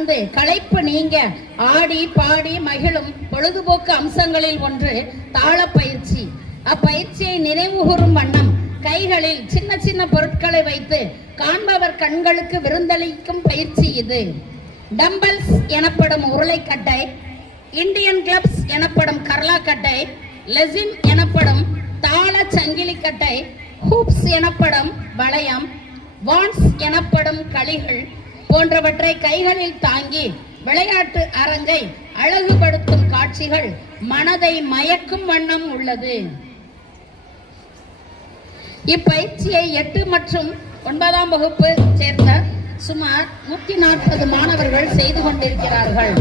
கலந்து களைப்பு நீங்க ஆடி பாடி மகிழும் பொழுதுபோக்கு அம்சங்களில் ஒன்று தாள பயிற்சி. அப்பயிற்சியை நினைவுகூரும் வண்ணம் கைகளில் சின்ன சின்ன பொருட்களை வைத்து காண்பவர் கண்களுக்கு விருந்தளிக்கும் பயிற்சி இது. டம்பல்ஸ் எனப்படும் உருளைக்கட்டை, இந்தியன் கிளப்ஸ் எனப்படும் கர்லாக்கட்டை, லெசிம் எனப்படும் தாள சங்கிலிக்கட்டை, ஹூப்ஸ் எனப்படும் வளையம், வான்ஸ் எனப்படும் களிகள் போன்றவற்றை கைகளில் தாங்கி விளையாட்டு அரங்கை அழகுபடுத்தும் காட்சிகள் மனதை மயக்கும் வண்ணம் உள்ளது. இப்பயிற்சியை 8 மற்றும் 9ஆம் வகுப்பு சேர்ந்த சுமார் 140 மாணவர்கள் செய்து கொண்டிருக்கிறார்கள்.